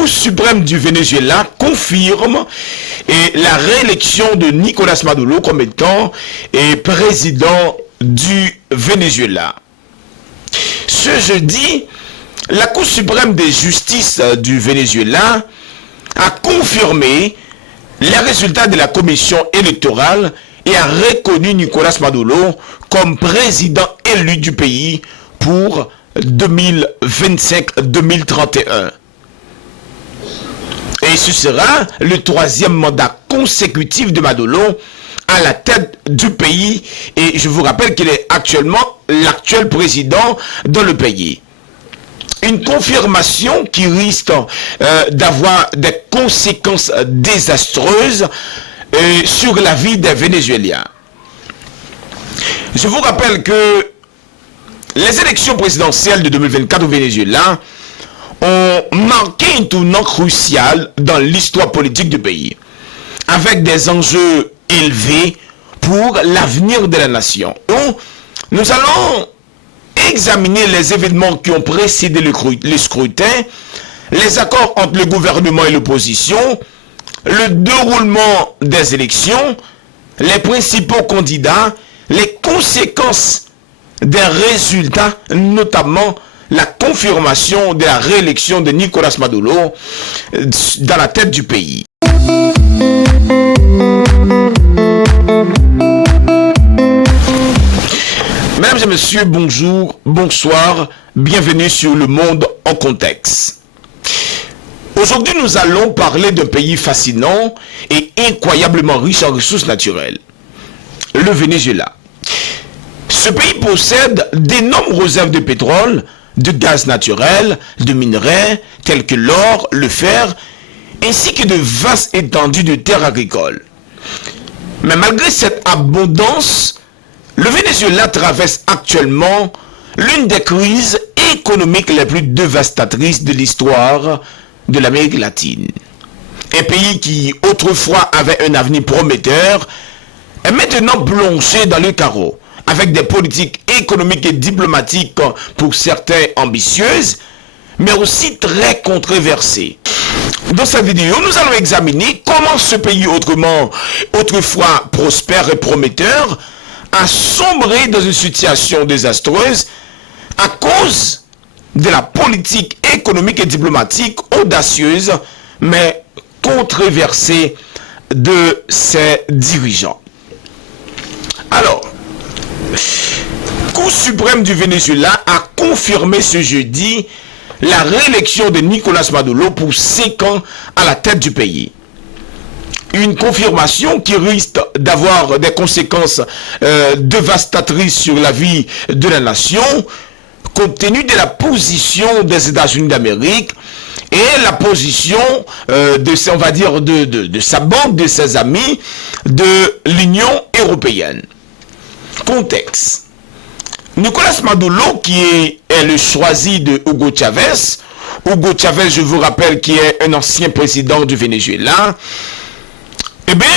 Cour suprême du Venezuela confirme la réélection de Nicolas Maduro comme étant président du Venezuela. Ce jeudi, la Cour suprême de justice du Venezuela a confirmé les résultats de la commission électorale et a reconnu Nicolas Maduro comme président élu du pays pour 2025-2031. Et ce sera le 3e mandat consécutif de Maduro à la tête du pays. Et je vous rappelle qu'il est actuellement l'actuel président dans le pays. Une confirmation qui risque d'avoir des conséquences désastreuses sur la vie des Vénézuéliens. Je vous rappelle que les élections présidentielles de 2024 au Venezuela ont marqué un tournant crucial dans l'histoire politique du pays, avec des enjeux élevés pour l'avenir de la nation. Donc, nous allons examiner les événements qui ont précédé le scrutin, les accords entre le gouvernement et l'opposition, le déroulement des élections, les principaux candidats, les conséquences des résultats, notamment la confirmation de la réélection de Nicolas Maduro dans la tête du pays. Mesdames et messieurs, bonjour, bonsoir, bienvenue sur Le Monde en Contexte. Aujourd'hui, nous allons parler d'un pays fascinant et incroyablement riche en ressources naturelles, le Venezuela. Ce pays possède d'énormes réserves de pétrole, de gaz naturel, de minerais tels que l'or, le fer, ainsi que de vastes étendues de terres agricoles. Mais malgré cette abondance, le Venezuela traverse actuellement l'une des crises économiques les plus dévastatrices de l'histoire de l'Amérique latine. Un pays qui autrefois avait un avenir prometteur est maintenant plongé dans le carreau, avec des politiques économiques et diplomatiques pour certains ambitieuses, mais aussi très controversées. Dans cette vidéo, nous allons examiner comment ce pays autrefois prospère et prometteur a sombré dans une situation désastreuse à cause de la politique économique et diplomatique audacieuse, mais controversée de ses dirigeants. Alors, Cour suprême du Venezuela a confirmé ce jeudi la réélection de Nicolas Maduro pour 5 ans à la tête du pays. Une confirmation qui risque d'avoir des conséquences dévastatrices sur la vie de la nation, compte tenu de la position des États-Unis d'Amérique et la position de sa bande, de ses amis de l'Union européenne. Contexte. Nicolas Maduro, qui est le choisi de Hugo Chavez. Hugo Chavez, je vous rappelle, qui est un ancien président du Venezuela. Eh bien,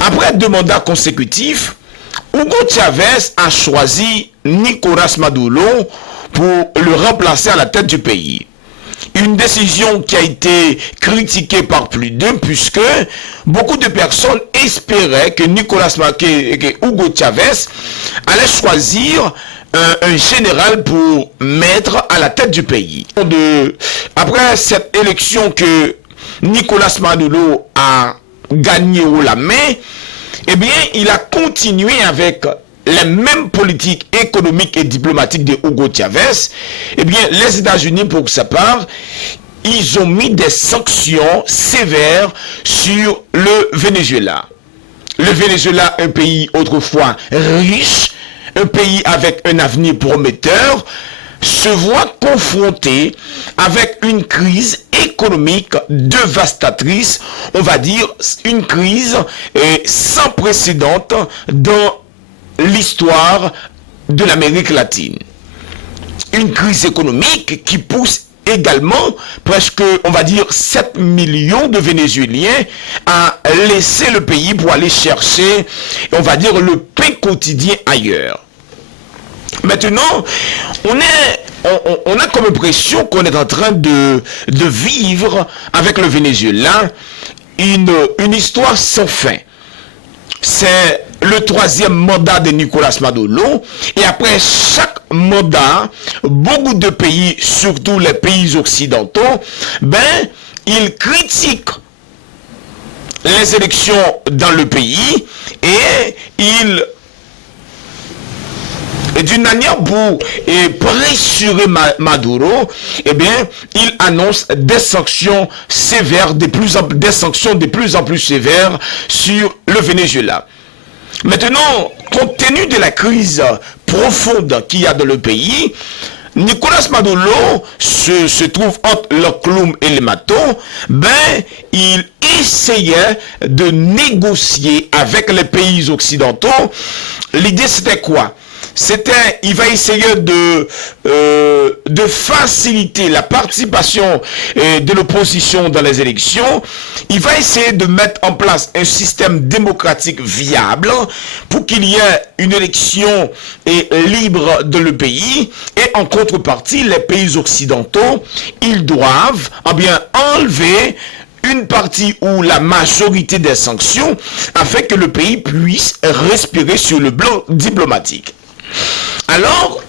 après 2 mandats consécutifs, Hugo Chavez a choisi Nicolas Maduro pour le remplacer à la tête du pays. Une décision qui a été critiquée par plus d'un, puisque beaucoup de personnes espéraient que Hugo Chavez allait choisir un général pour mettre à la tête du pays. Après cette élection que Nicolas Maduro a gagné haut la main, eh bien, il a continué avec les mêmes politiques économiques et diplomatiques de Hugo Chavez. Eh bien, les États-Unis, pour sa part, ils ont mis des sanctions sévères sur le Venezuela. Le Venezuela, un pays autrefois riche, un pays avec un avenir prometteur, se voit confronté avec une crise économique dévastatrice, on va dire une crise sans précédent dans l'histoire de l'Amérique latine. Une crise économique qui pousse également presque, on va dire, 7 millions de Vénézuéliens à laisser le pays pour aller chercher, on va dire, le pain quotidien ailleurs. Maintenant, on est on a comme impression qu'on est en train de vivre avec le Venezuela une histoire sans fin. C'est le 3e mandat de Nicolas Maduro, et après chaque mandat, beaucoup de pays, surtout les pays occidentaux, ils critiquent les élections dans le pays et ils, d'une manière pour pressurer Maduro, il annonce des sanctions sévères, des sanctions de plus en plus sévères sur le Venezuela. Maintenant, compte tenu de la crise profonde qu'il y a dans le pays, Nicolas Maduro se trouve entre le clown et le marteau. Il essayait de négocier avec les pays occidentaux. L'idée c'était quoi? Il va essayer de faciliter la participation de l'opposition dans les élections. Il va essayer de mettre en place un système démocratique viable pour qu'il y ait une élection libre dans le pays. Et en contrepartie, les pays occidentaux, ils doivent enlever une partie ou la majorité des sanctions afin que le pays puisse respirer sur le plan diplomatique. Alors,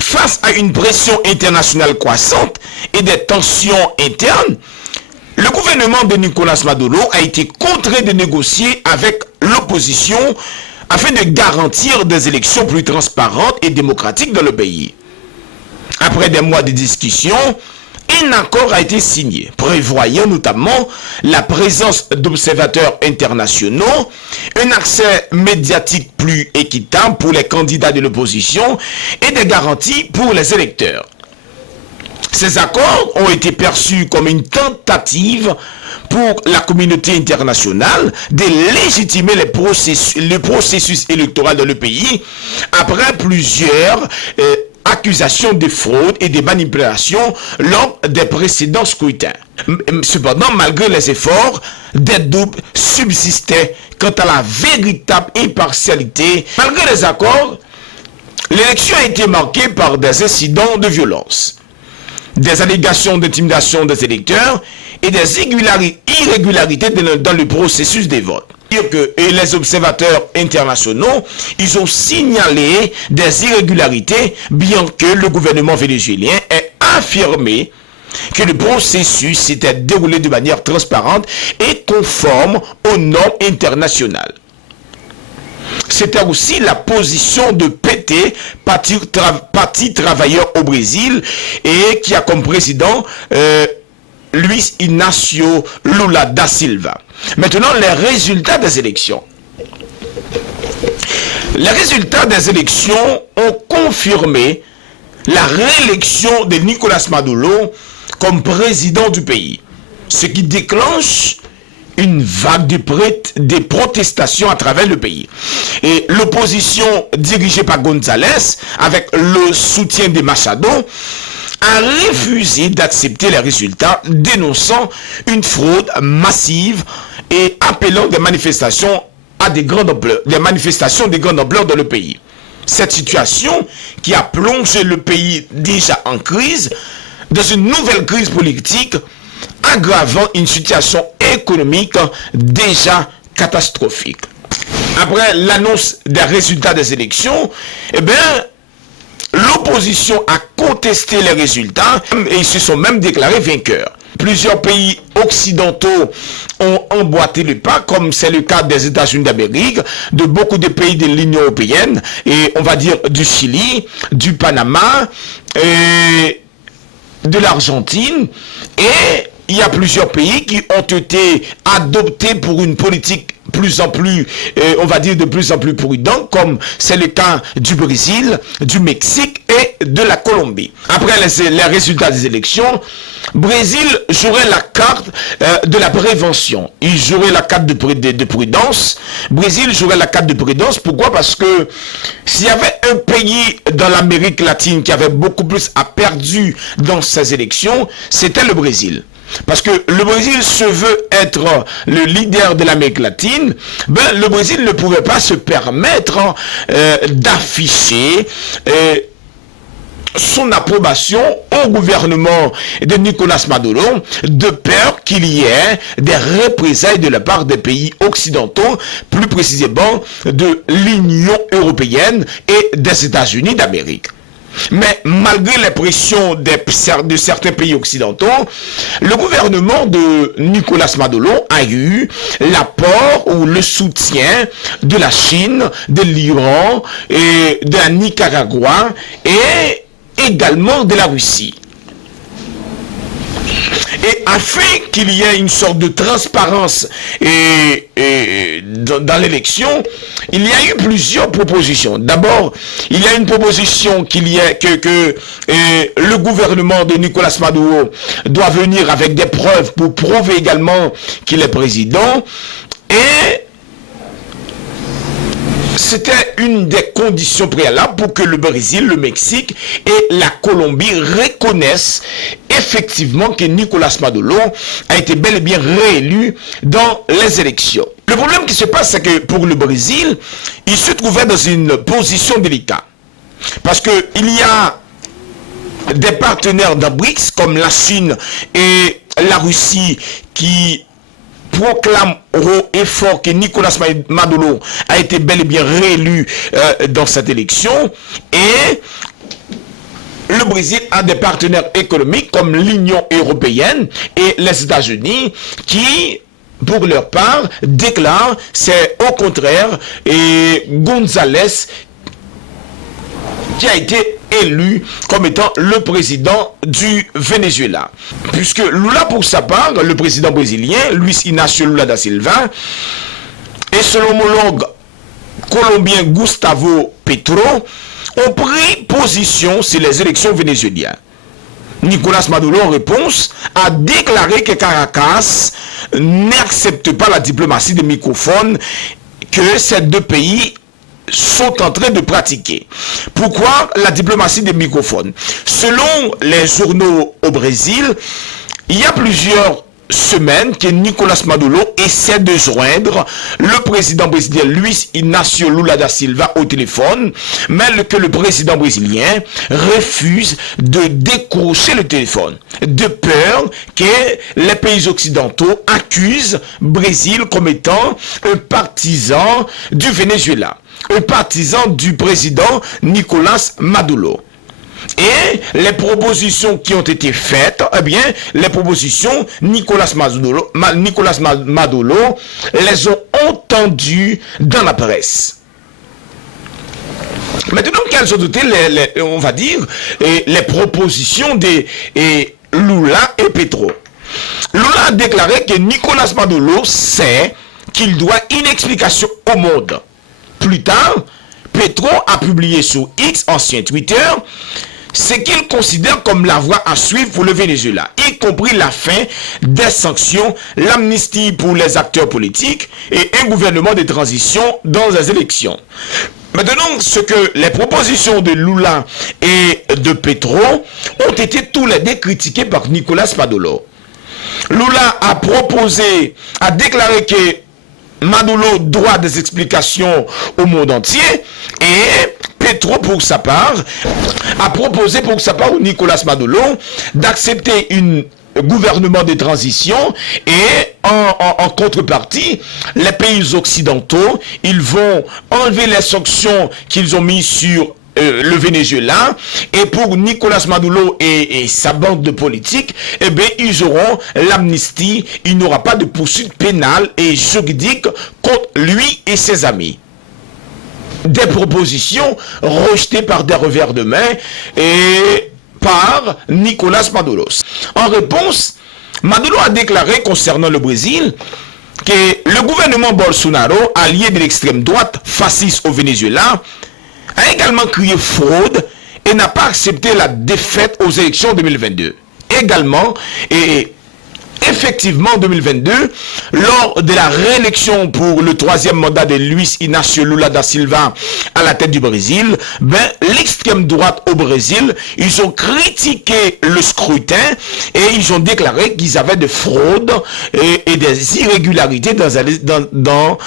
face à une pression internationale croissante et des tensions internes, le gouvernement de Nicolas Maduro a été contraint de négocier avec l'opposition afin de garantir des élections plus transparentes et démocratiques dans le pays. Après des mois de discussions, un accord a été signé, prévoyant notamment la présence d'observateurs internationaux, un accès médiatique plus équitable pour les candidats de l'opposition et des garanties pour les électeurs. Ces accords ont été perçus comme une tentative pour la communauté internationale de légitimer le processus électoral dans le pays après plusieurs accusations de fraude et de manipulation lors des précédents scrutins. Cependant, malgré les efforts, des doutes subsistaient quant à la véritable impartialité. Malgré les accords, l'élection a été marquée par des incidents de violence, des allégations d'intimidation des électeurs et des irrégularités dans le processus des votes. Que les observateurs internationaux, ils ont signalé des irrégularités, bien que le gouvernement vénézuélien ait affirmé que le processus s'était déroulé de manière transparente et conforme aux normes internationales. C'était aussi la position de PT, Parti travailleur au Brésil, et qui a comme président Luis Inácio Lula da Silva. Maintenant, les résultats des élections. Les résultats des élections ont confirmé la réélection de Nicolas Maduro comme président du pays, ce qui déclenche une vague de protestations à travers le pays. Et l'opposition dirigée par González, avec le soutien de Machado, a refusé d'accepter les résultats, dénonçant une fraude massive et appelant des manifestations de grande ampleur dans le pays. Cette situation qui a plongé le pays déjà en crise dans une nouvelle crise politique, aggravant une situation économique déjà catastrophique. Après l'annonce des résultats des élections, l'opposition a contesté les résultats et ils se sont même déclarés vainqueurs. Plusieurs pays occidentaux ont emboîté le pas, comme c'est le cas des États-Unis d'Amérique, de beaucoup de pays de l'Union européenne, et on va dire du Chili, du Panama, et de l'Argentine, et il y a plusieurs pays qui ont été adoptés pour une politique plus en plus, on va dire de plus en plus prudente, comme c'est le cas du Brésil, du Mexique et de la Colombie. Après les résultats des élections, Brésil jouerait la carte de la prévention. Il jouerait la carte de prudence. Brésil jouerait la carte de prudence. Pourquoi? Parce que s'il y avait un pays dans l'Amérique latine qui avait beaucoup plus à perdu dans ces élections, c'était le Brésil. parce que le Brésil se veut être le leader de l'Amérique latine, le Brésil ne pouvait pas se permettre d'afficher son approbation au gouvernement de Nicolas Maduro, de peur qu'il y ait des représailles de la part des pays occidentaux, plus précisément de l'Union européenne et des États-Unis d'Amérique. Mais malgré les pressions de certains pays occidentaux, le gouvernement de Nicolas Maduro a eu l'apport ou le soutien de la Chine, de l'Iran et de la Nicaragua et également de la Russie. Et afin qu'il y ait une sorte de transparence dans l'élection, il y a eu plusieurs propositions. D'abord, il y a une proposition que le gouvernement de Nicolas Maduro doit venir avec des preuves pour prouver également qu'il est président. Et c'était une des conditions préalables pour que le Brésil, le Mexique et la Colombie reconnaissent effectivement que Nicolas Maduro a été bel et bien réélu dans les élections. Le problème qui se passe, c'est que pour le Brésil, il se trouvait dans une position délicate. Parce qu'il y a des partenaires dans BRICS comme la Chine et la Russie qui proclame haut et fort que Nicolas Maduro a été bel et bien réélu dans cette élection, et le Brésil a des partenaires économiques comme l'Union européenne et les États-Unis qui, pour leur part, déclarent c'est au contraire González qui a été élu comme étant le président du Venezuela. Puisque Lula, pour sa part, le président brésilien, Luis Inácio Lula da Silva, et son homologue colombien Gustavo Petro, ont pris position sur les élections vénézuéliennes. Nicolas Maduro, en réponse, a déclaré que Caracas n'accepte pas la diplomatie des microphones que ces deux pays sont en train de pratiquer. Pourquoi la diplomatie des microphones? Selon les journaux au Brésil, il y a plusieurs semaines que Nicolas Maduro essaie de joindre le président brésilien Luis Inácio Lula da Silva au téléphone, mais que le président brésilien refuse de décrocher le téléphone, de peur que les pays occidentaux accusent Brésil comme étant un partisan du Venezuela, un partisan du président Nicolas Maduro. Et les propositions qui ont été faites, eh bien, les propositions, Nicolas Maduro les ont entendues dans la presse. Maintenant, quelles ont été, on va dire, les propositions de Lula et Petro? Lula a déclaré que Nicolas Maduro sait qu'il doit une explication au monde. Plus tard, Petro a publié sur X, ancien Twitter, ce qu'il considère comme la voie à suivre pour le Venezuela, y compris la fin des sanctions, l'amnistie pour les acteurs politiques et un gouvernement de transition dans les élections. Maintenant, ce que les propositions de Lula et de Petro ont été tous les deux critiquées par Nicolas Maduro. Lula a déclaré que Maduro doit des explications au monde entier, et Petro, pour sa part, a proposé pour sa part au Nicolas Maduro d'accepter un gouvernement de transition, et en contrepartie, les pays occidentaux, ils vont enlever les sanctions qu'ils ont mises sur le Venezuela, et pour Nicolas Maduro et sa bande de politiques, eh bien, ils auront l'amnistie, il n'y aura pas de poursuite pénale et juridique contre lui et ses amis. Des propositions rejetées par des revers de main et par Nicolas Maduro. En réponse, Maduro a déclaré concernant le Brésil que le gouvernement Bolsonaro, allié de l'extrême droite fasciste au Venezuela, a également crié fraude et n'a pas accepté la défaite aux élections 2022. Également, et effectivement, en 2022, lors de la réélection pour le 3e mandat de Luiz Inácio Lula da Silva à la tête du Brésil, l'extrême droite au Brésil, ils ont critiqué le scrutin et ils ont déclaré qu'ils avaient des fraudes et des irrégularités dans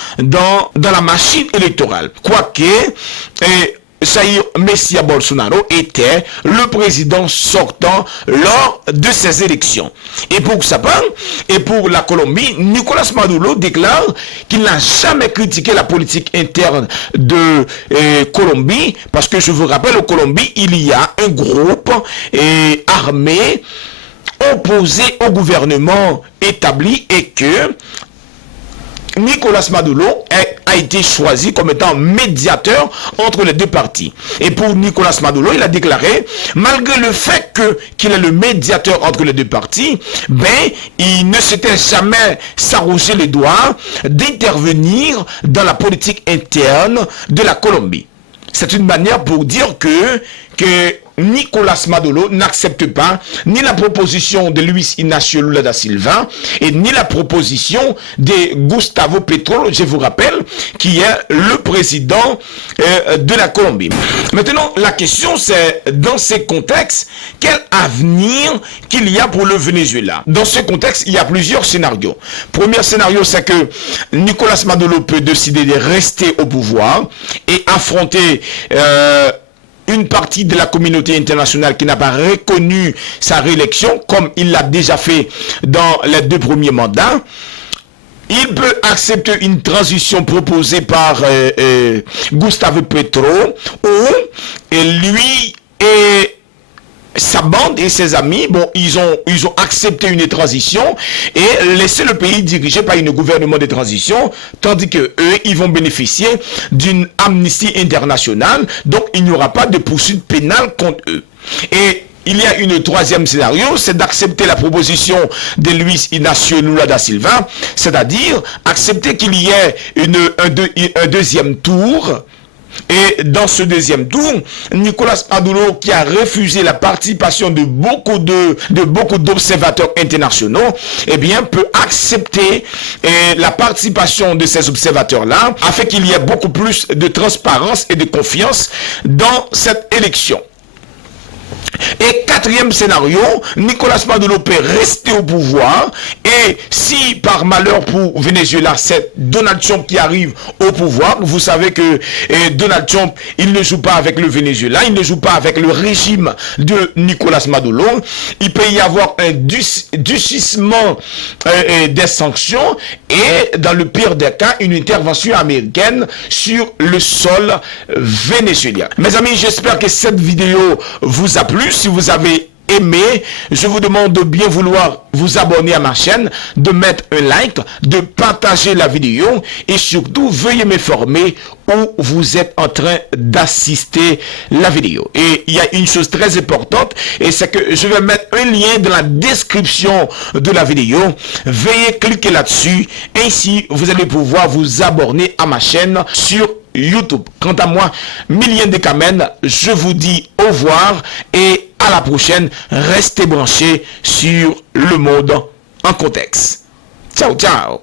la machine électorale. Quoique, Jair Messias Bolsonaro était le président sortant lors de ces élections. Et pour sa part, et pour la Colombie, Nicolás Maduro déclare qu'il n'a jamais critiqué la politique interne de Colombie, parce que je vous rappelle, au Colombie, il y a un groupe armé opposé au gouvernement établi et que Nicolás Maduro a été choisi comme étant médiateur entre les deux partis. Et pour Nicolás Maduro, il a déclaré, malgré le fait qu'il est le médiateur entre les deux partis, il ne s'était jamais s'arrogé les doigts d'intervenir dans la politique interne de la Colombie. C'est une manière pour dire que Nicolás Maduro n'accepte pas ni la proposition de Luiz Inácio Lula da Silva et ni la proposition de Gustavo Petro, je vous rappelle, qui est le président de la Colombie. Maintenant, la question c'est, dans ces contextes, quel avenir qu'il y a pour le Venezuela? Dans ce contexte, il y a plusieurs scénarios. Premier scénario, c'est que Nicolás Maduro peut décider de rester au pouvoir et affronter une partie de la communauté internationale qui n'a pas reconnu sa réélection, comme il l'a déjà fait dans les 2 premiers mandats. Il peut accepter une transition proposée par Gustavo Petro, ou lui et sa bande et ses amis, ils ont accepté une transition et laissé le pays dirigé par un gouvernement de transition, tandis que eux, ils vont bénéficier d'une amnistie internationale, donc il n'y aura pas de poursuite pénale contre eux. Et il y a une 3e scénario, c'est d'accepter la proposition de Luiz Inácio Lula da Silva, c'est-à-dire accepter qu'il y ait un deuxième tour. Et dans ce deuxième tour, Nicolás Maduro, qui a refusé la participation de beaucoup d'observateurs internationaux, peut accepter la participation de ces observateurs-là, afin qu'il y ait beaucoup plus de transparence et de confiance dans cette élection. Et 4e scénario, Nicolás Maduro peut rester au pouvoir et si par malheur pour Venezuela, c'est Donald Trump qui arrive au pouvoir, vous savez que Donald Trump, il ne joue pas avec le Venezuela, il ne joue pas avec le régime de Nicolás Maduro, il peut y avoir un durcissement des sanctions et dans le pire des cas, une intervention américaine sur le sol vénézuélien. Mes amis, j'espère que cette vidéo vous a plu. Si vous avez aimé, je vous demande de bien vouloir vous abonner à ma chaîne, de mettre un like, de partager la vidéo et surtout veuillez m'informer où vous êtes en train d'assister la vidéo. Et il y a une chose très importante et c'est que je vais mettre un lien dans la description de la vidéo. Veuillez cliquer là-dessus, ainsi vous allez pouvoir vous abonner à ma chaîne sur YouTube. Quant à moi, Milien de Kamen, je vous dis au revoir et à la prochaine. Restez branchés sur Le Monde en Contexte. Ciao, ciao.